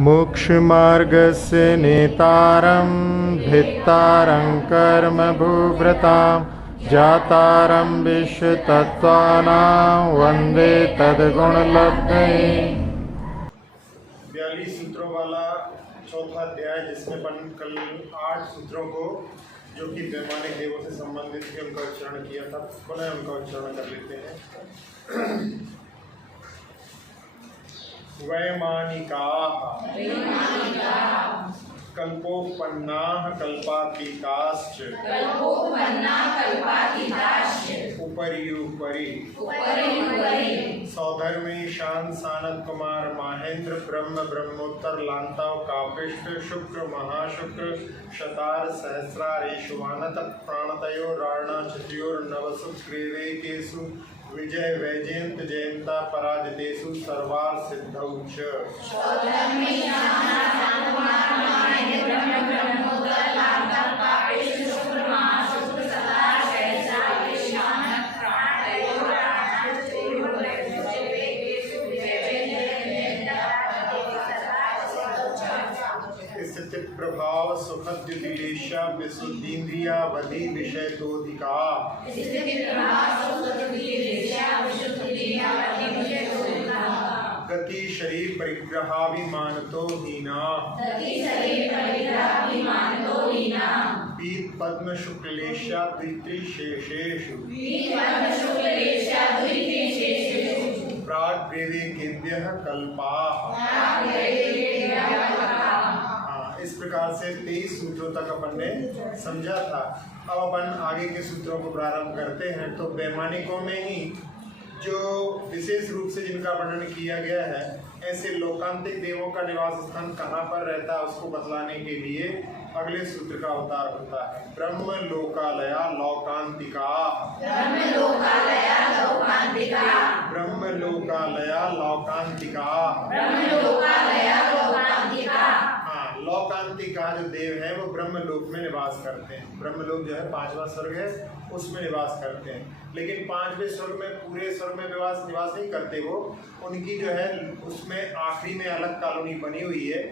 मोक्षमार्गस्य नेतारं भित्तारं कर्म भूभृतां जातारं विश्वतत्त्वानां वन्दे तद्गुणलब्धये। 42 सूत्रों वाला चौथा अध्याय, जिसमें अपन कल 8 सूत्रों को जो कि वैमानिक देवों से संबंधित थे उनका उच्चारण किया था, पुनः उनका उच्चारण कर लेते हैं। वैमानिकाः कल्पोपन्नाः कल्पातीताश्च उपरि सौधर्मेशान सानत कुमार माहेंद्र ब्रह्म ब्रह्मोत्तर लांताव कापिष्ट शुक्र महाशुक्र शतार सहस्रारेशुवानत प्राणतयो राणा चतुर्योर नवसु क्रीवेकेषु विजय वैजयंत जयंता पराजितेषु सर्वार सिद्धौ च। प्रभाव सुखद्युतिलेशा विशुद्धीन्द्रिया वधि विषय दोधिका गति शरीर परिग्रहाभिमानतो हीना पीत पद्म शुक्लेशा द्वित्रिशेषेषु प्राग विवेकेभ्यः कल्पाः। इस प्रकार से 23 सूत्रों तक अपन ने समझा था। अब अपन आगे के सूत्रों को प्रारंभ करते हैं। तो वैमानिकों में ही जो विशेष रूप से जिनका वर्णन किया गया है, ऐसे लोकांतिक देवों का निवास स्थान कहाँ पर रहता है उसको बतलाने के लिए अगले सूत्र का अवतार होता है। ब्रह्म लोकालया लौकांतिका लौकांतिका जो देव है वो ब्रह्मलोक में निवास करते हैं। ब्रह्मलोक जो है 5वां स्वर्ग है, उसमें निवास करते हैं। लेकिन 5वें स्वर्ग में पूरे स्वर्ग में निवास नहीं करते वो, उनकी जो है उसमें आखिरी में अलग कॉलोनी बनी हुई है।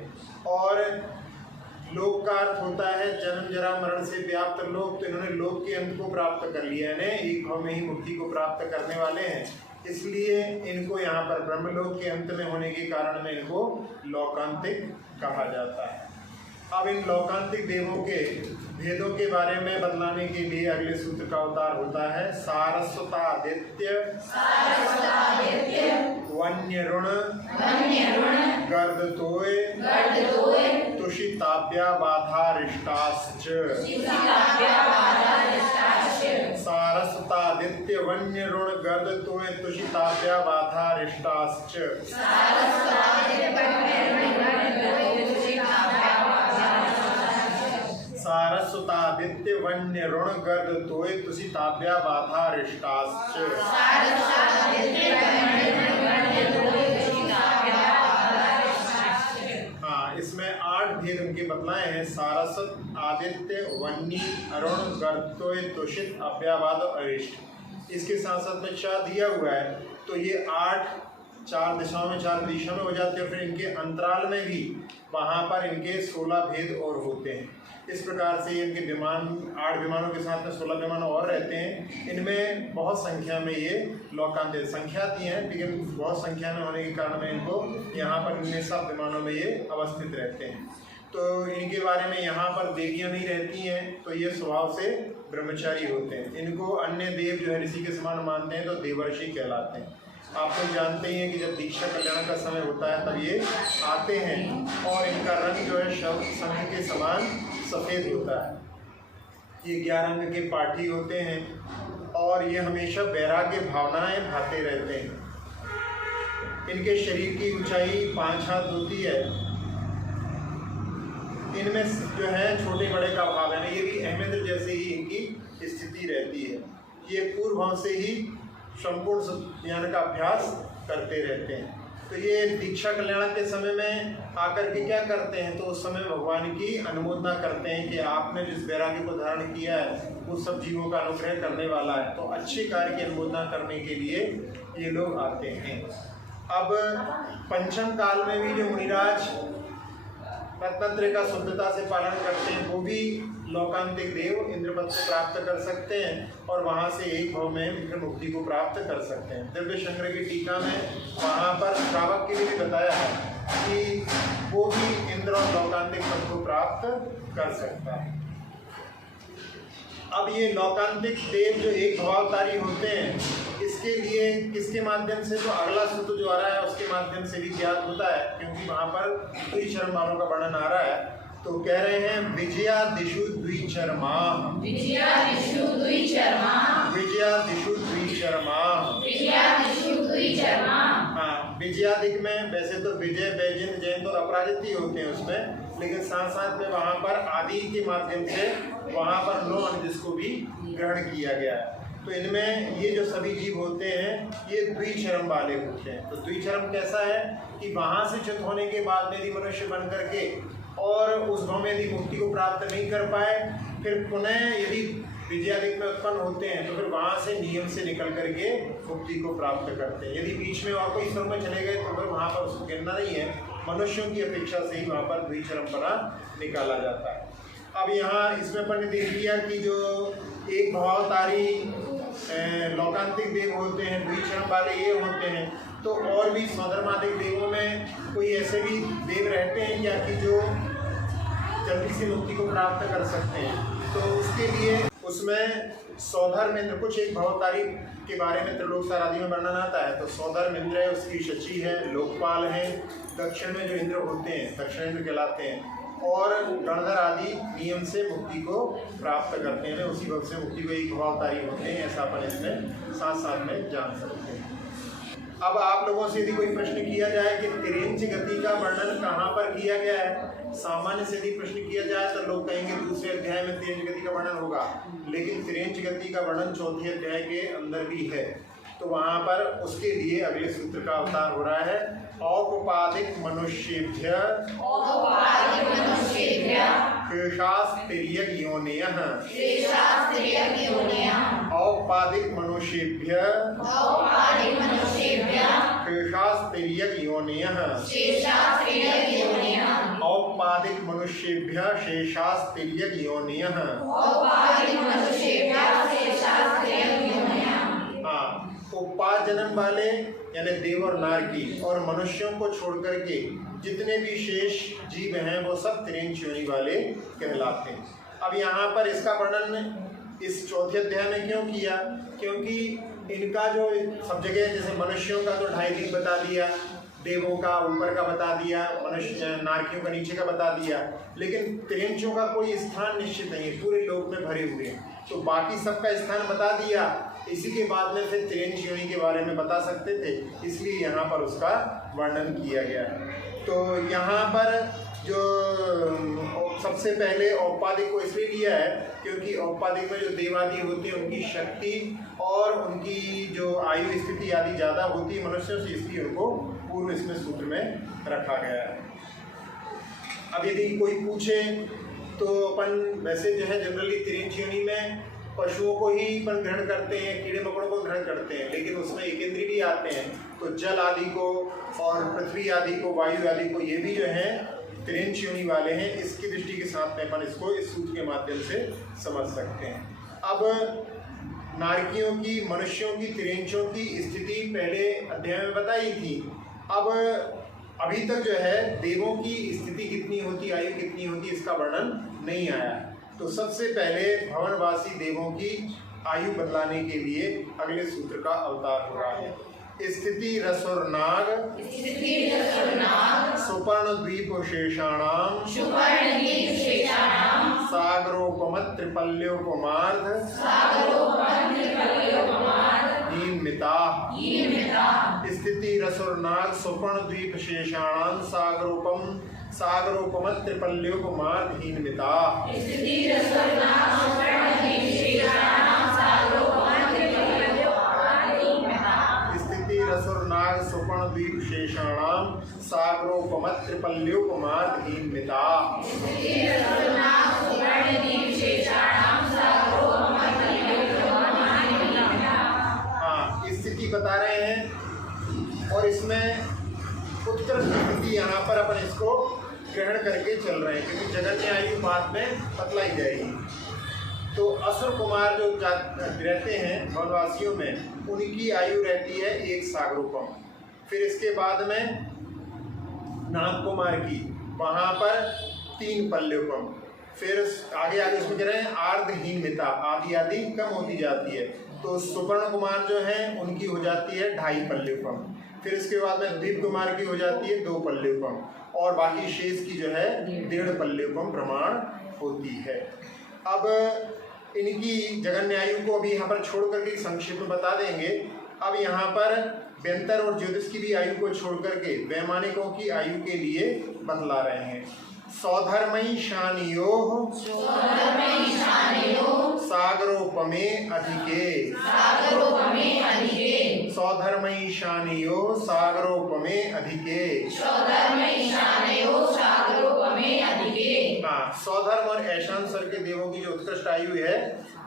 और लोक का अर्थ होता है जन्म जरा मरण से व्याप्त लोक। तो इन्होंने लोक के अंत को प्राप्त कर लिया है, एक भाव में ही मुक्ति को प्राप्त करने वाले हैं, इसलिए इनको यहाँ पर ब्रह्मलोक के अंत में होने के कारण में इनको लोकांतिक कहा जाता है। अब इन लोकांतिक देवों के भेदों के बारे में बतलाने के लिए अगले सूत्र का अवतार होता है। सारस्वतादित्य वन्यरुण गर्दतोय तुषिताभ्या बाधारिष्टाश्च। सारस्वतादित्य वन्यरुण गर्दतोय तुषिताभ्या बाधारिष्टाश्च। सारस्वतादित्य वन्य ऋण गर्द तोय तुषिताभ्या बाधारिष्टाश्च। हाँ, इसमें 8 भेद उनके बतलाए हैं। सारस्वत आदित्य वन्य अरुण गर्द तोय तुषित अभ्याबाद अरिष्ट। इसके साथ साथ में 4 दिया हुआ है, तो ये 8 4 दिशाओं में 4 दिशा में हो जाते हैं। फिर इनके अंतराल में भी वहाँ पर इनके 16 भेद और होते हैं। इस प्रकार से इनके विमान 8 विमानों के साथ में 16 विमान और रहते हैं। इनमें बहुत संख्या में ये लोकांतिक संख्या दी है, लेकिन बहुत संख्या में होने के कारण में इनको यहाँ पर इनमें सब विमानों में ये अवस्थित रहते हैं। तो इनके बारे में यहाँ पर देवियाँ नहीं रहती हैं, तो ये स्वभाव से ब्रह्मचारी होते हैं। इनको अन्य देव जो है ऋषि के समान मानते हैं, तो देवर्षि कहलाते हैं। आप लोग जानते ही हैं कि जब दीक्षा कल्याण का समय होता है तब ये आते हैं, और इनका रंग जो है शंख के समान सफ़ेद होता है। ये 11 रंग के पाठी होते हैं और ये हमेशा वैराग्य भावनाएं भाते रहते हैं। इनके शरीर की ऊंचाई 5 हाथ होती है। इनमें जो है छोटे बड़े का भाव है ना, ये भी अहमद जैसे ही इनकी स्थिति रहती है। ये पूर्व भाव से ही संपूर्ण ज्ञान का अभ्यास करते रहते हैं। तो ये दीक्षा कल्याण के समय में आकर के क्या करते हैं, तो उस समय भगवान की अनुमोदना करते हैं कि आपने जिस वैराग्य को धारण किया है वो सब जीवों का अनुग्रह करने वाला है, तो अच्छे कार्य की अनुमोदना करने के लिए ये लोग आते हैं। अब पंचम काल में भी जो मुनिराज तंत्र का शुद्धता से पालन करते हैं वो भी लोकांतिक देव इंद्रपद को प्राप्त कर सकते हैं और वहाँ से एक भाव में विक्रम मुक्ति को प्राप्त कर सकते हैं। दिव्य शंकर की टीका में वहाँ पर श्रावक के लिए भी बताया है कि वो भी इंद्र और लोकांतिक पद को प्राप्त कर सकता है। अब ये लोकांतिक देव जो एक भवावतारी होते हैं इसके लिए किसके माध्यम से, तो अगला सूत्र जो आ रहा है उसके माध्यम से भी ज्ञात होता है, क्योंकि वहाँ पर द्विचर्म वालों का वर्णन आ रहा है। तो कह रहे हैं विजयादिषु द्विचर्मा, विजयादिषु द्विचर्मा, विजयादिषु द्विचर्मा, विजयादिषु द्विचर्मा। हाँ, विजयादिक में वैसे तो विजय, बैजयंत, जयंत और अपराजित ही होते हैं उसमें, लेकिन साथ साथ में वहाँ पर आदि के माध्यम से वहाँ पर 9 अनुदिश को भी ग्रहण किया गया है। तो इनमें ये जो सभी जीव होते हैं ये द्विचरम वाले होते हैं। तो द्विचरम कैसा है कि वहाँ से च्युत होने के बाद में यदि मनुष्य बन करके और उस भाव में यदि मुक्ति को प्राप्त नहीं कर पाए, फिर पुनः यदि विजयादिक में उत्पन्न होते हैं तो फिर वहाँ से नियम से निकल करके मुक्ति को प्राप्त करते हैं। यदि बीच में और कोई स्वर में चले गए तो फिर वहाँ पर उसको गिनना नहीं है, मनुष्यों की अपेक्षा से ही वहाँ पर द्विचरमपना निकाला जाता है। अब यहाँ इसमें अपन ने देख लिया कि जो एक भवावतारी लोकांतिक देव होते हैं, द्विचरम वाले ये होते हैं। तो और भी स्वधर्मादिक देवों में कोई ऐसे भी देव रहते हैं क्या कि जो जल्दी से मुक्ति को प्राप्त कर सकते हैं? तो उसके लिए उसमें सौधर्मेंद्र, कुछ एक भवतारी के बारे में त्रिलोकसार आदि में वर्णन आता है। तो सौधर्मेंद्र है, उसकी शची है, लोकपाल है, दक्षिण में जो इंद्र होते हैं दक्षिणेंद्र कहलाते हैं, और गणधर आदि नियम से मुक्ति को प्राप्त करते हैं। उसी भव से मुक्ति को एक भवावतारी होते हैं, ऐसा अपन इसमें साथ साथ में जान सकते हैं। अब आप लोगों से यदि कोई प्रश्न किया जाए कि तिर्यंच गति का वर्णन कहाँ पर किया गया है, सामान्य से यदि प्रश्न किया जाए तो लोग कहेंगे दूसरे अध्याय में तिर्यंच गति का वर्णन होगा, लेकिन तिर्यंच गति का वर्णन चौथे अध्याय के अंदर भी है। तो वहाँ पर उसके लिए अगले सूत्र का अवतार हो रहा है, औपपादिक मनुष्येभ्य शेषास्तिर्यक योनयः, औपपादिक मनुष्येभ्य शेषास्तिर्यक योनयः, औपपादिक मनुष्येभ्य शेषास्तिर्यक योनयः। हाँ, उपपाद जन्म वाले यानी देव और नारकी और मनुष्यों को छोड़ करके जितने भी शेष जीव हैं वो सब तिर्यंच योनि वाले कहलाते हैं। अब यहाँ पर इसका वर्णन इस चौथे अध्याय में क्यों किया? क्योंकि इनका जो सब जगह जैसे मनुष्यों का तो 2.5 दिन बता दिया, देवों का ऊपर का बता दिया, मनुष्य नारकियों का नीचे का बता दिया, लेकिन तिर्यंचों का कोई स्थान निश्चित नहीं है, पूरे लोक में भरे हुए हैं। तो बाकी सबका स्थान बता दिया, इसी के बाद में फिर तिर्यंच योनि के बारे में बता सकते थे, इसलिए यहाँ पर उसका वर्णन किया गया है। तो यहाँ पर जो सबसे पहले औपपादिक को इसलिए लिया है क्योंकि औपपादिक में जो देवादि होते हैं उनकी शक्ति और उनकी जो आयु स्थिति आदि ज़्यादा होती है मनुष्यों से, इसलिए उनको पूर्व इसमें सूत्र में रखा गया है। अब यदि कोई पूछे तो अपन वैसे जो है जनरली तिर्यंच योनि में पशुओं को ही अपन ग्रहण करते हैं, कीड़े मकोड़ों को ग्रहण करते हैं, लेकिन उसमें एक इंद्रिय भी आते हैं, तो जल आदि को और पृथ्वी आदि को, वायु आदि को, ये भी जो है तिर्यंच योनि वाले हैं। इसकी दृष्टि के साथ में अपन इसको इस सूत्र के माध्यम से समझ सकते हैं। अब नारकियों की, मनुष्यों की, तिर्यंचों की स्थिति पहले अध्याय में बताई थी। अब अभी तक जो है देवों की स्थिति कितनी होती, आयु कितनी होती, इसका वर्णन नहीं आया। तो सबसे पहले भवनवासी देवों की आयु बदलाने के लिए अगले सूत्र का अवतार हो रहा है। स्थिति रसोर्नाग सुपर्ण द्वीप शेषाणाम सागरोपमत त्रिपल्योपमार्ध हीनमिता। स्थिति रसोर्नाग सुपर्ण द्वीप शेषाणाम सागरोपमत त्रिपल्योपमार्ध हीनमिता। रसुर्नाग सुपर्ण द्वीप शेषाणाम सागरोपमत त्रिपल्योपमार्ध हीनमिता। हाँ, स्थिति बता रहे हैं और इसमें उत्तर स्थिति यहाँ पर अपन इसको ग्रहण करके चल रहे हैं, क्योंकि जगन्य आयु बाद में बतलाई जाएगी। तो असुर कुमार जो रहते हैं वनवासियों में, उनकी आयु रहती है 1 सागरोपम। फिर इसके बाद में नाग कुमार की, वहाँ पर 3 पल्योपम। फिर आगे आगे उसमें कह रहे हैं आर्धहीन मिता, आदि आदि कम होती जाती है। तो सुवर्ण कुमार जो हैं उनकी हो जाती है 2.5 पल्योपम। फिर इसके बाद में द्वीप कुमार की हो जाती है 2 पल्योपम, और बाकी शेष की जो है 1.5 पल्योपम प्रमाण होती है। अब इनकी जगन्य आयु को अभी यहाँ पर छोड़ करके संक्षेप में बता देंगे। अब यहाँ पर व्यंतर और ज्योतिष की भी आयु को छोड़ करके वैमानिकों की आयु के लिए बतला रहे हैं। सौधर्मयी शानियोः सागरोपमे अधिके, सौधर्मयी शानियोः सागरोपमे अधिके। हाँ, सौधर्म और ऐशान स्वर के देवों की जो उत्कृष्ट आयु है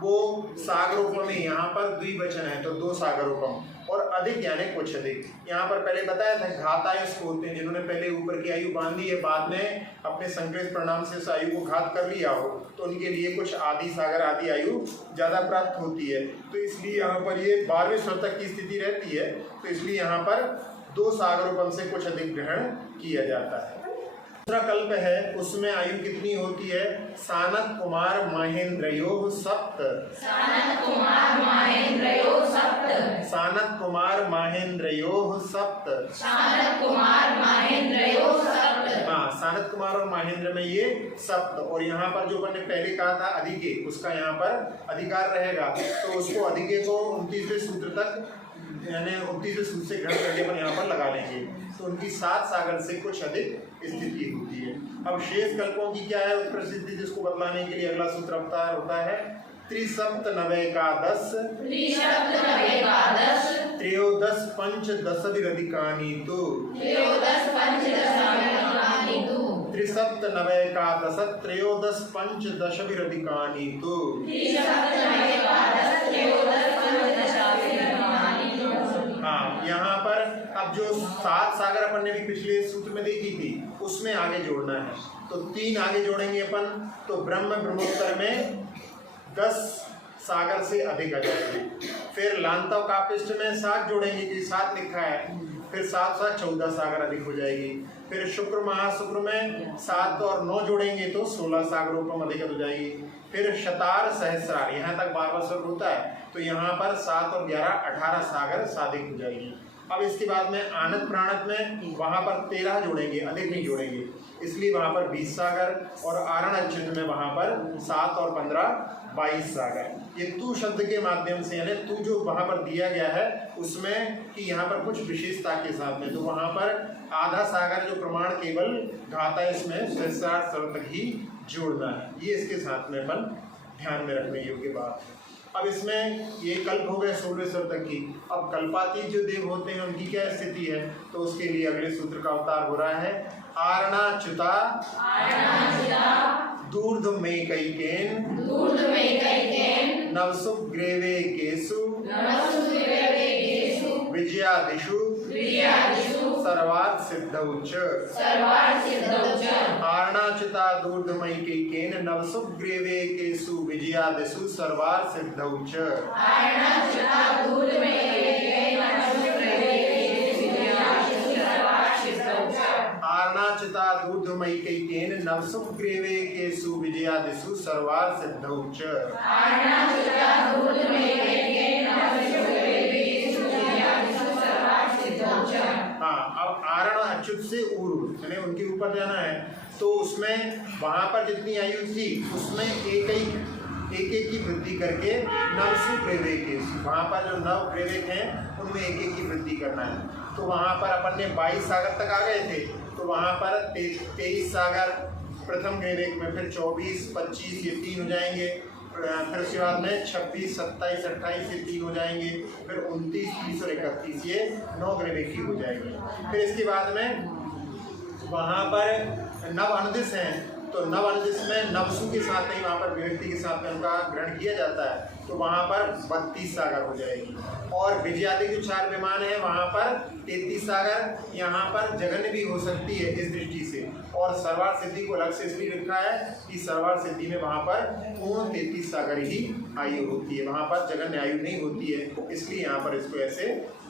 वो सागरोपमे, यहाँ पर द्विवचन है तो 2 सागरोपम, और अधिक यानी कुछ अधिक। यहाँ पर पहले बताया था घातायुष्क होते हैं, जिन्होंने पहले ऊपर की आयु बांधी है, बाद में अपने संकृत परिणाम से इस आयु को घात कर लिया हो, तो उनके लिए कुछ आदि सागर आदि आयु ज़्यादा प्राप्त होती है। तो इसलिए यहाँ पर ये 12वें स्वर तक की स्थिति रहती है, तो इसलिए यहाँ पर 2 सागरोपम से कुछ अधिक ग्रहण किया जाता है। दूसरा कल्प है, उसमें आयु कितनी होती है? सानत कुमार महेंद्रयोः सप्त, सानत कुमार महेंद्रयोः सप्त। हाँ, सानत कुमार और महेंद्र में ये सप्त, और यहाँ पर जो मैंने पहले कहा था अधिके, उसका यहाँ पर अधिकार रहेगा, तो उसको अधिके को 29वें सूत्र तक यानी 29वें सूत्र से ग्रहण करने पर यहाँ पर लगा लेंगे, तो उनकी 7 सागर से कुछ अधिक स्थिति होती है। अब शेष कल्पों की क्या है प्रसिद्धि, जिसको बतलाने के लिए अगला सूत्र अवतार होता है। त्रिसप्तनवैकादश त्रयोदश पंचदशभिरधिकानि तु, त्रिसप्तनवैकादश त्रयोदश पंचदशभिरधिकानि तु। हाँ, यहाँ पर अब जो 7 सागर अपन ने भी पिछले सूत्र में देखी थी, उसमें आगे जोड़ना है, तो 3 आगे जोड़ेंगे अपन, तो ब्रह्मोत्तर में 10 सागर से अधिक आ जाएंगे। फिर लांतव कापिष्ट में 7 जोड़ेंगे, कि 7 लिखा है, फिर 7 7 14 सागर अधिक हो जाएगी। फिर शुक्र महाशुक्र में 7 और 9 जोड़ेंगे तो 16 सागरोपम अधिक हो जाएगी। फिर शतार सहस्रार, यहाँ तक 12 स्वर्ग होता है, तो यहाँ पर 7 और 11 18 सागर साधिक हो जाएगी। अब इसके बाद में आनंद प्राणत में वहाँ पर 13 जोड़ेंगे, अधिक नहीं जोड़ेंगे, इसलिए वहाँ पर 20 सागर, और आरण अच्युत में वहाँ पर 7 और 15 22 सागर। ये तू शब्द के माध्यम से, यानी तू जो वहाँ पर दिया गया है उसमें कि यहाँ पर कुछ विशेषता के साथ में, तो वहाँ पर आधा सागर जो प्रमाण केवल घाता है, इसमें सहस्रार स्वर तक ही जोड़ना है। ये इसके साथ में अपन ध्यान में रखने योग्य बात है। अब इसमें ये कल्प हो गए 16वें स्वर तक की। अब कल्पातीत जो देव होते हैं उनकी क्या स्थिति है, तो उसके लिए अगले सूत्र का अवतार हो रहा है। आरणाच्युता दूर्ध्वमेकैकेन नवसुग्रीवे केषु विजयादिषु सर्वार्थ सिद्धौ च। आरणाच्युता दूर्ध्वमेकैकेन नवसुग्रीवे केषु विजयादिषु सर्वार्थ सिद्धौ च। आरणाच्युता दूर्ध्वमेकैकेन नवसुग्रीवे केषु विजयादिषु सर्वार्थ सिद्धौ च। हाँ, अब आरण अच्युत से ऊर्व यानी उनके ऊपर जाना है, तो उसमें वहाँ पर जितनी आयु थी उसमें एक की वृद्धि करके नवसुग्रीवे के, वहाँ पर जो नव ग्रेवेक हैं उनमें एक की वृद्धि करना है। तो वहाँ पर अपन ने 22 सागर तक आ गए थे, तो वहाँ पर 23 सागर प्रथम ग्रेवेक में, फिर 24 25 ये 3 हो जाएंगे, फिर उसके बाद में 26 27 28 ये 3 हो जाएंगे, फिर 29 30 और 31 ये 9 ग्रेवेक की हो जाएंगे। फिर इसके बाद में वहाँ पर नव अनुदिश हैं, तो नव अन्न जिसमें नवसु के साथ नहीं, वहाँ पर विभक्ति के साथ में उनका ग्रहण किया जाता है, तो वहाँ पर 32 सागर हो जाएगी। और विजयादि जो 4 विमान है वहाँ पर 33 सागर, यहाँ पर जघन्य भी हो सकती है इस दृष्टि से। और सर्वार्थ सिद्धि को अलग से इसलिए लिखा है कि सर्वार्थ सिद्धि में वहाँ पर पूर्ण 33 सागर ही आयु होती है, वहाँ पर जघन्य आयु नहीं होती है, इसलिए यहाँ पर इसको ऐसे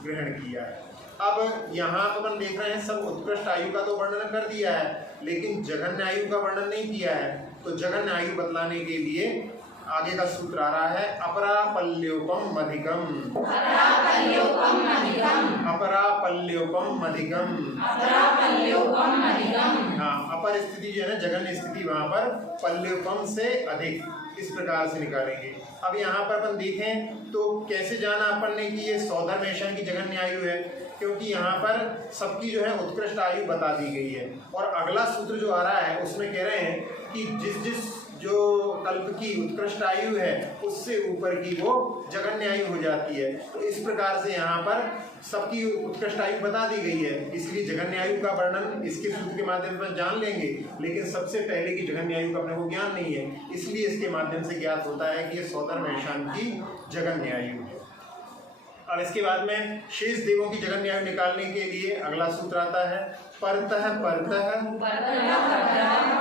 ग्रहण किया है। अब यहाँ पर अपन देख रहे हैं सब उत्कृष्ट आयु का तो वर्णन कर दिया है, लेकिन जघन्य आयु का वर्णन नहीं किया है। तो जघन्य आयु बतलाने के लिए आगे का सूत्र आ रहा है अपरापल्योपम अधिकम। अपरापल्योपम अधिकम। अपरापल्योपम अधिकम। अपरापल्योपम अधिकम। हाँ, अपर स्थिति जो है ना जघन्य स्थिति, वहाँ पर पल्योपम से अधिक, इस प्रकार से निकालेंगे। अब यहाँ पर अपन देखें तो कैसे जाना अपन ने कि ये सौधर्म ऐशान की जघन्य आयु है, क्योंकि यहाँ पर सबकी जो है उत्कृष्ट आयु बता दी गई है। और अगला सूत्र जो आ रहा है उसमें कह रहे हैं कि जिस जिस जो कल्प की उत्कृष्ट आयु है उससे ऊपर की वो जघन्य आयु हो जाती है। तो इस प्रकार से यहाँ पर सबकी उत्कृष्ट आयु बता दी गई है, इसलिए जघन्य आयु का वर्णन इसके सूत्र के माध्यम से जान लेंगे, लेकिन सबसे पहले की जघन्य आयु का अपने को ज्ञान नहीं है, इसलिए इसके माध्यम से ज्ञात होता है कि ये सौधर्म ऐशान की जघन्य आयु है। अब इसके बाद में शेष देवों की जघन्य आयु निकालने के लिए अगला सूत्र आता है परतः परतः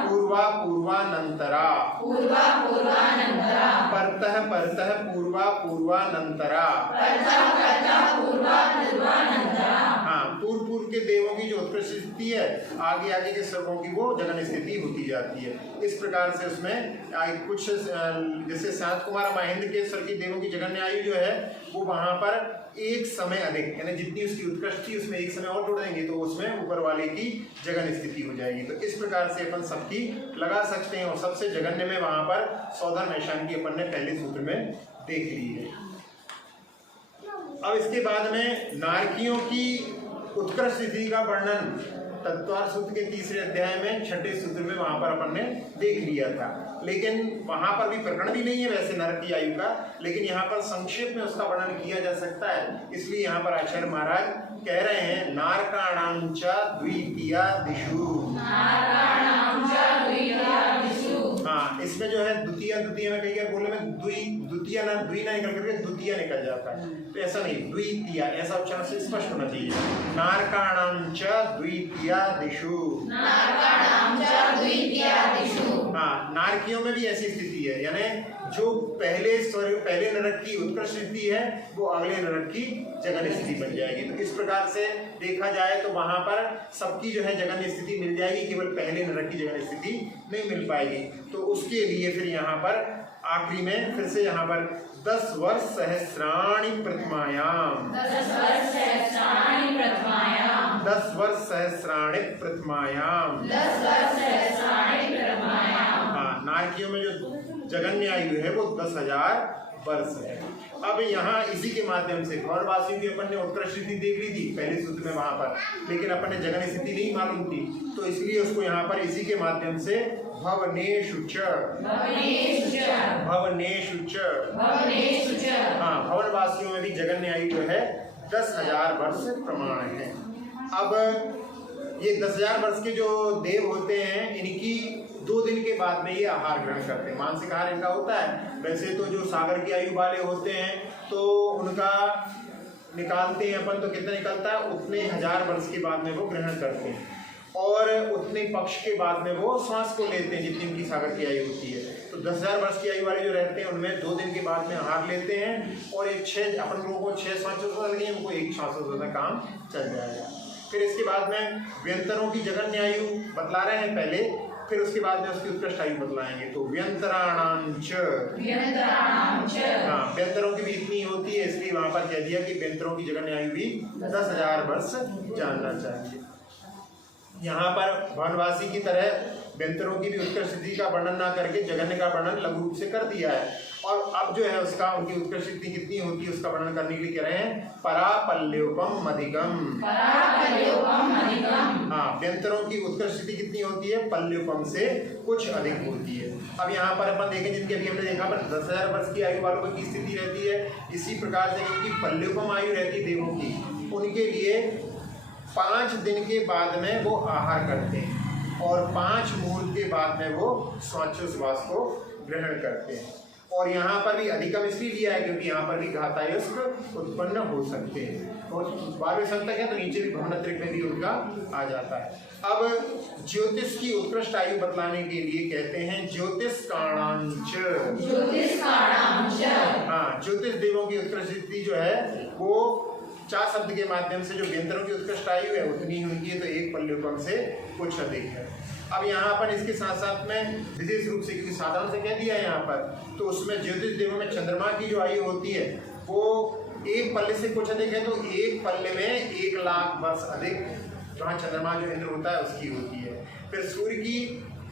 पूर्वा पूर्वानंतरा। पूर्वा पूर्वानंतरा। परतः परतः पूर्वा पूर्वानंतरा। परतः परतः पूर्वा पूर्वानंतरा। हाँ, पूर्व पूर्व के देवों की जो उत्कृष्ट स्थिति है, आगे आगे के सर्वों की वो जघन्य स्थिति होती जाती है। इस प्रकार से उसमें कुछ जैसे शांत कुमार महेंद्र के स्वर की देवों की जघन्य आयु जो है वो वहाँ पर एक समय अधिक, यानी जितनी उसकी उत्कृष्ट थी उसमें एक समय और जोड़ देंगे तो उसमें ऊपर वाले की जघन्य स्थिति हो जाएगी। तो इस प्रकार से अपन सबकी लगा सकते हैं, और सबसे जघन्य में वहाँ पर सौधर्म ऐशान की अपन ने पहले सूत्र में देख ली है। अब इसके बाद में नारकियों की उत्कृष्ट स्थिति का वर्णन तत्वार सूत्र के तीसरे अध्याय में छठे सूत्र में वहां पर अपन ने देख लिया था, लेकिन वहां पर भी प्रकरण भी नहीं है वैसे नरक की आयु का, लेकिन यहाँ पर संक्षेप में उसका वर्णन किया जा सकता है। इसलिए यहाँ पर आचार्य महाराज कह रहे हैं नारकाणां च द्वितीया दिशु। हाँ, इसमें जो है द्वितीय द्वितीय में कई बार बोलने में द्वितीय ना द्वि ना निकल करके द्वितीय निकल जाता है, तो ऐसा नहीं, द्वितीय ऐसा उच्चारण से स्पष्ट होना चाहिए। नारकाणां च द्वितीया दिशु। हाँ, नारकियों में भी ऐसी स्थिति है, यानी जो पहले स्वर्ग पहले नरक की उत्कृष्ट स्थिति है वो अगले नरक की जघन्य स्थिति बन जाएगी। तो इस प्रकार से देखा जाए तो वहां पर सबकी जो है जघन्य स्थिति मिल जाएगी, केवल पहले नरक की जघन्य स्थिति नहीं मिल पाएगी। तो उसके लिए फिर यहाँ पर आखिरी में फिर से यहाँ पर 10 वर्ष सहस्राणि प्रथमायाम। 10 वर्ष सहस्राणि प्रथमायाम। 10 वर्ष सहस्राणि प्रथमायाम। 10 वर्ष सहस्राणि प्रथमायाम। हाँ, नारकियों में जो जघन्य आयु है वो 10,000 वर्ष है। अब यहाँ इसी के माध्यम से गौरवासियों की अपन ने उत्कृष्ट स्थिति देख ली थी पहले सूत्र में वहां पर, लेकिन अपन ने जघन्य स्थिति नहीं मालूम थी, तो इसलिए उसको यहाँ पर इसी के माध्यम से भवनेषु च। हाँ, भवनवासियों में भी जघन्य आयु जो है 10,000 वर्ष प्रमाण है। अब ये 10,000 वर्ष के जो देव होते हैं इनकी 2 दिन के बाद में ये आहार ग्रहण करते हैं, मानसिक आहार इनका होता है। वैसे तो जो सागर की आयु वाले होते हैं तो उनका निकालते हैं अपन तो कितना निकलता है, उतने 1000 वर्ष के बाद में वो ग्रहण करते हैं, और उतने पक्ष के बाद में वो श्वास को लेते हैं जितनी उनकी सागर की आयु होती है। तो 10,000 वर्ष की आयु वाले जो रहते हैं उनमें 2 दिन के बाद में आहार लेते हैं, और एक 6 अपन लोगों को 6 श्वास लगे, उनको 1 श्वास काम चल जाएगा। फिर इसके बाद में व्यंतरों की जघन्य आयु बतला रहे हैं पहले, फिर उसके बाद में उसकी उत्कृष्ट आयु बतलाएंगे। तो व्यंतराणां च। हाँ, व्यंतरों की भी इतनी होती है, इसलिए वहां पर कह दिया कि व्यंतरों की जघन्य आयु भी 10,000 वर्ष जानना चाहिए। यहाँ पर वनवासी की तरह व्यंतरों की भी उत्कृष्ट स्थिति का वर्णन ना करके जघन्य का वर्णन लघु रूप से कर दिया है, और अब जो है उसका उनकी उत्कृष्ट स्थिति कितनी होती है उसका वर्णन करने के लिए कह रहे हैं परापल्योपम अधिकम। हाँ, व्यंतरों की उत्कृष्ट स्थिति कितनी होती है, पल्योपम से कुछ अधिक होती है। अब यहाँ पर अपन देखें जिनके अभी हमने देखा पर 10,000 वर्ष की आयु वालों की स्थिति रहती है, इसी प्रकार से जिनकी पल्योपम आयु रहती है देवों की, उनके लिए 5 दिन के बाद में वो आहार करते हैं। और 5 मुहूर्त के बाद में वो स्वाचोश्वास को ग्रहण करते हैं। और यहाँ पर भी अधिकम इसलिए लिया है क्योंकि यहाँ पर भी घातायुष्क उत्पन्न हो सकते हैं। और 12वें सन तक है तो नीचे भी भ्रमणत्रिक में भी उनका आ जाता है। अब ज्योतिष की उत्कृष्ट आयु बतलाने के लिए कहते हैं ज्योतिष काणांच। हाँ, ज्योतिष देवों की उत्कृष्ट स्थिति जो है वो 4 शब्द के माध्यम से जो व्यंतरों की उत्कृष्ट आयु है उतनी ही उनकी है, तो 1 पल्ल्युपम से कुछ अधिक है। अब यहाँ पर इसके साथ साथ में विशेष रूप से क्योंकि साधारण से कह दिया है यहाँ पर, तो उसमें ज्योतिष देवों में चंद्रमा की जो आयु होती है वो 1 पल्ले से कुछ अधिक है, तो 1 पल्ले में 1 लाख वर्ष अधिक जहाँ चंद्रमा जो इंद्र होता है उसकी होती है। फिर सूर्य की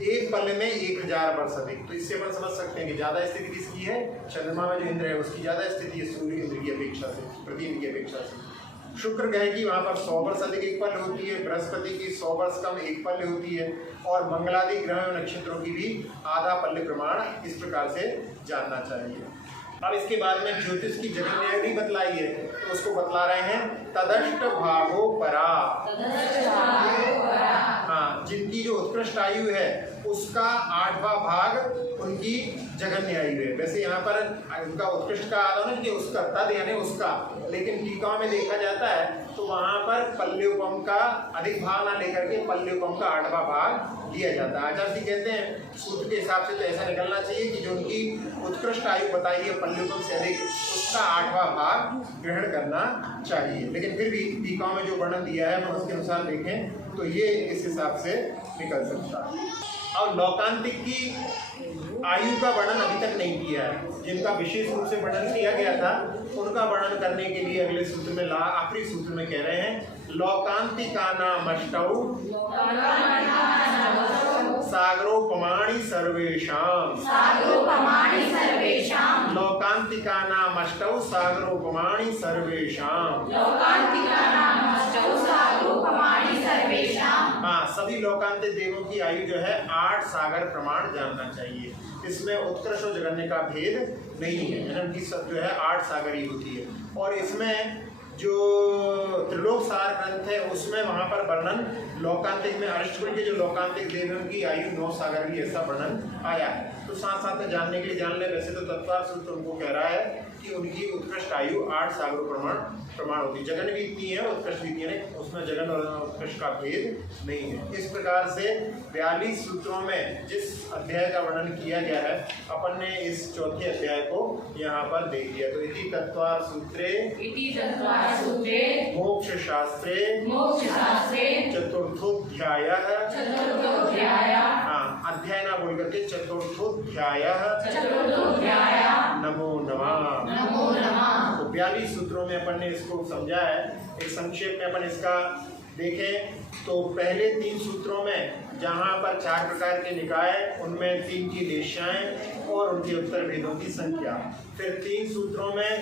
1 पल्ले में 1000 वर्ष अधिक। तो इससे अपन समझ सकते हैं कि ज़्यादा स्थिति किसकी है, चंद्रमा में जो इंद्र है उसकी ज़्यादा स्थिति है सूर्य इंद्र की अपेक्षा से, प्रति इंद्र की अपेक्षा से। शुक्र ग्रह की वहाँ पर 100 वर्ष अधिक 1 पल्ले होती है, बृहस्पति की 100 वर्ष कम 1 पल्ले होती है, और मंगलादि ग्रह और नक्षत्रों की भी आधा पल्ले प्रमाण इस प्रकार से जानना चाहिए। अब इसके बाद में ज्योतिष की जगन्याय भी बतलाई है, तो उसको बतला रहे हैं तदष्ट भागो परा। हाँ, जिनकी जो उत्कृष्ट आयु है उसका 8वां भाग उनकी जगन्य आयु है। वैसे यहाँ पर उनका उत्कृष्ट का आधार कि उसका तद यानी उसका, लेकिन टीकाओं में देखा जाता है तो वहाँ पर पल्ल्युपम का अधिक भाग ना लेकर के पल्ल्युपम का 8वां भाग लिया जाता है। आचार्य जी कहते हैं सूत्र के हिसाब से तो ऐसा निकलना चाहिए कि जो उनकी उत्कृष्ट आयु बताई है पल्ल्युपम से अधिक, उसका 8वां भाग ग्रहण करना चाहिए। लेकिन फिर भी टीकाओं में जो वर्णन दिया है उसके अनुसार देखें तो ये इस हिसाब से निकल सकता है। और लौकांतिक की आयु का वर्णन अभी तक नहीं किया है, जिनका विशेष रूप से वर्णन किया गया था उनका वर्णन करने के लिए अगले सूत्र में आखिरी सूत्र में कह रहे हैं लौकांतिकानामष्टौ सागरोपमाणि सर्वेषां। लौकांतिकानामष्टौ सागरोपमाणि सर्वेषां। हाँ, सभी लौकांतिक देवों की आयु जो है 8 सागर प्रमाण जानना चाहिए। इसमें उत्कृष्ट और जगन्य का भेद नहीं है, इनकी सब जो है 8 सागर ही होती है। और इसमें जो त्रिलोक सार ग्रंथ है उसमें वहाँ पर वर्णन लौकांतिक में अरिष्टकुल के जो लौकांतिक देवों की आयु 9 सागर की ऐसा वर्णन आया है। तो साथ साथ में जानने के लिए जान ले, वैसे तो तत्वार्थ सूत्र उनको कह रहा है कि उनकी उत्कृष्ट आयु 8 सागर प्रमाण होती है। जगन भी इतनी है, उत्कृष्ट भी इतनी है, उसमें जगन और उत्कृष्ट का भेद नहीं है। इस प्रकार से 42 सूत्रों में जिस अध्याय का वर्णन किया गया है अपन ने इस चौथे अध्याय को यहाँ पर देख लिया। तो इति तत्वार्थ सूत्रे मोक्ष शास्त्रे चतुर्थोऽध्यायः। हाँ, अध्याय ना बोल करके चतुर्थोऽध्यायः नमो नमः। तो 42 सूत्रों में अपन ने इसको समझा है। एक संक्षेप में अपन इसका देखें तो पहले 3 सूत्रों में जहाँ पर 4 प्रकार के निकाय, उनमें 3 की लेशाएं और उनके उत्तर भेदों की संख्या। फिर 3 सूत्रों में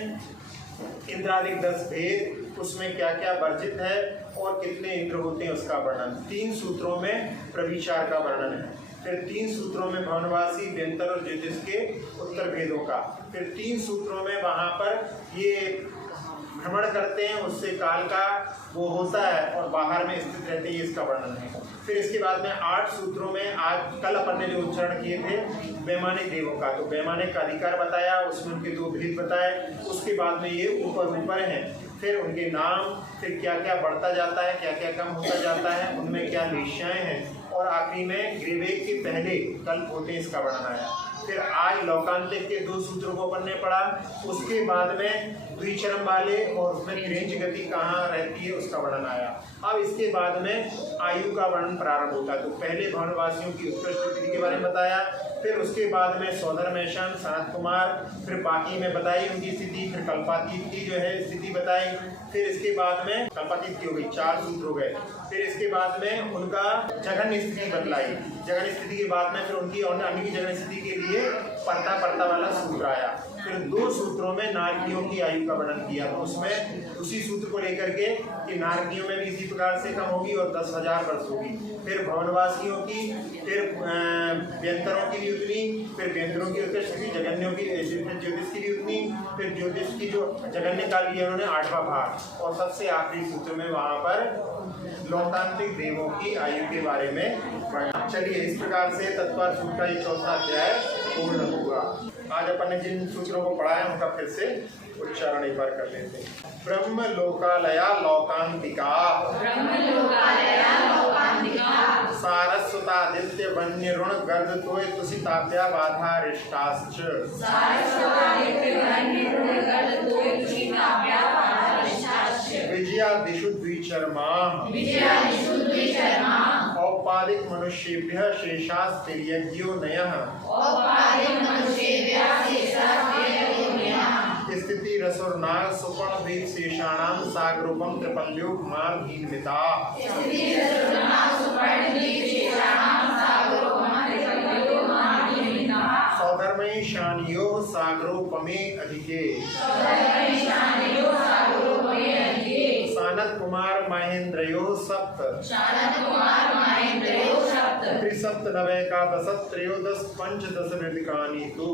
इंद्रादिक 10 भेद, उसमें क्या क्या वर्जित है और कितने इंद्र होते हैं उसका वर्णन। 3 सूत्रों में प्रविचार का वर्णन है। फिर 3 सूत्रों में भवनवासी व्यंतर और ज्योतिष के उत्तर भेदों का। फिर 3 सूत्रों में वहाँ पर ये भ्रमण करते हैं, उससे काल का वो होता है और बाहर में स्थित रहते हैं, इसका वर्णन है। फिर इसके बाद में 8 सूत्रों में आज कल अपन ने जो उच्चारण किए थे वैमानिक देवों का, तो वैमानिक का अधिकार बताया, उसमें उनके 2 भेद बताए। उसके बाद में ये ऊपर हैं, फिर उनके नाम, फिर क्या क्या बढ़ता जाता है, क्या क्या कम होता जाता है, उनमें क्या लेशाएं हैं, और आखिरी में ग्रीवेक के पहले कल्प होते हैं, इसका वर्णन आया। फिर आज लौकांतिक के 2 सूत्रों को अपन ने पढ़ा। उसके बाद में द्विचरम वाले और उसमें क्रेंच गति कहाँ रहती है उसका वर्णन आया। अब इसके बाद में आयु का वर्णन प्रारंभ होता है। तो पहले भवनवासियों की उत्कृष्ट स्थिति के बारे में बताया, फिर उसके बाद में सौधर मैशान सनत कुमार, फिर बाकी में बताई उनकी स्थिति, फिर कल्पातीत की जो है स्थिति बताई। फिर इसके बाद में कल्पातीत की हो गई, 4 सूत्र हो गए। फिर इसके बाद में उनका जघन्य स्थिति बतलाई। जघन्य स्थिति के बाद में फिर उनकी अन्य की जघन्य स्थिति के लिए पर्ता वाला सूत्र आया। फिर 2 सूत्रों में नारकियों की आयु का वर्णन किया, तो उसमें उसी सूत्र को लेकर के कि नारकियों में भी इसी प्रकार से कम होगी और 10,000 वर्ष होगी। फिर भवनवासियों की, फिर व्यंतरों की भी उतनी, फिर व्यंतरों की उतनी, जगन्यों की, ज्योतिष की भी उतनी, फिर ज्योतिष की जो जगन्य काल की उन्होंने 8वां भाग, और सबसे आखिरी सूत्र में वहाँ पर लोकांतिक देवों की आयु के बारे में पढ़ा। चलिए, इस प्रकार से तत्पर सूत्र का ये 4था अध्याय पूर्ण हुआ। आज अपन ने जिन सूत्रों को पढ़ा है उनका फिर से उच्चारण एक बार कर लेते हैं। ब्रह्म लोकालया लोकांतिका, सारस्वतादित्य वन्य ऋण गर्द तोय तुषिताभ्या बाधारिष्टाश्च, विजयादिषु द्विचर्मा, औपाधिक मनुष्येभ्यः शेषास्तिर्यज्ञो नयः, स्थिति रसोर्नाग सुपर्ण भेद शेषाणाम सागरूपम त्रिपल्यो कुमार भीनमिता, सौधर्मय शानियो सागरोपमे अधिके, सानत कुमार महेंद्रयो सप्त, त्रिसप्त नवैकादश त्रयोदश पंचदश वृद्धिकानि तु,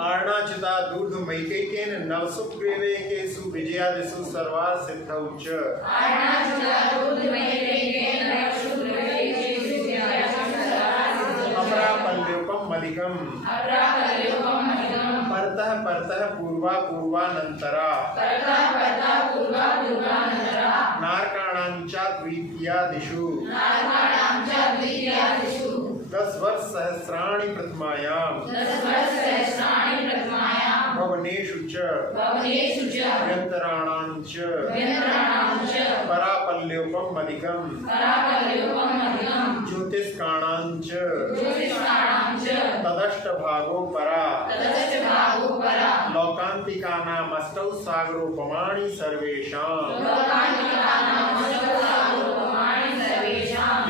आर्णाचिता दूर्धमैकैकेन नवसुग्रीवैकेषु विजयादिषु सर्वाः सिद्धौ च, अपरापल्योपम मदिकम्, परतः परतः पूर्वा पूर्वानन्तरा, नारकाणां च द्वितीयादिषु, 10 वर्ष सहस्राणि प्रथमायां, भवनेषु च व्यन्तराणां च, परापल्योपम मदिकम्, ज्योतिष्काणां च तदष्टभागो परा, लोकान्तिकानामष्टौ सागरोपमाणि सर्वेषाम्,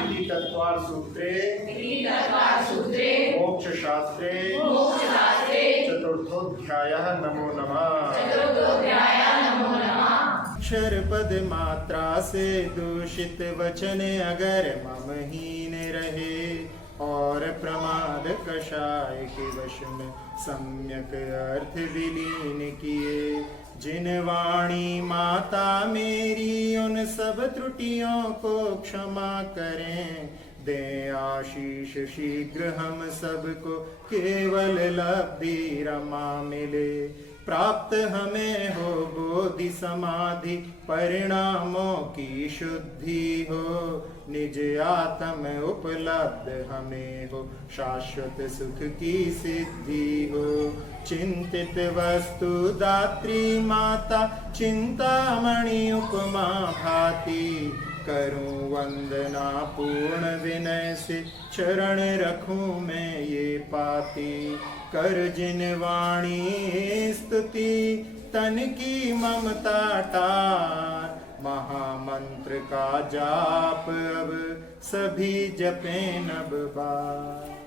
इति तत्त्वार्थ सूत्रे मोक्षशास्त्रे चतुर्थोऽध्यायः। नमो नमः। अक्षर पद मात्रा से दूषित वचन अगर मम हीन रहे, और प्रमाद कषाय के वश में सम्यक अर्थ विलीन किए, जिन वाणी माता मेरी उन सब त्रुटियों को क्षमा करें, दे आशीष शीघ्र हम सबको केवल लब्धि रमा मिले, प्राप्त हमें हो बोधि समाधि परिणामों की शुद्धि हो, निज आत्म उपलब्ध हमें हो शाश्वत सुख की सिद्धि हो, चिंतित वस्तु दात्री माता चिंतामणि उपमा भाति, करूं वंदना पूर्ण विनय से चरण रखूं मैं ये पाती, कर जिन वाणी स्तुति तन की ममता टार, महामंत्र का जाप अब सभी जपें नब बार।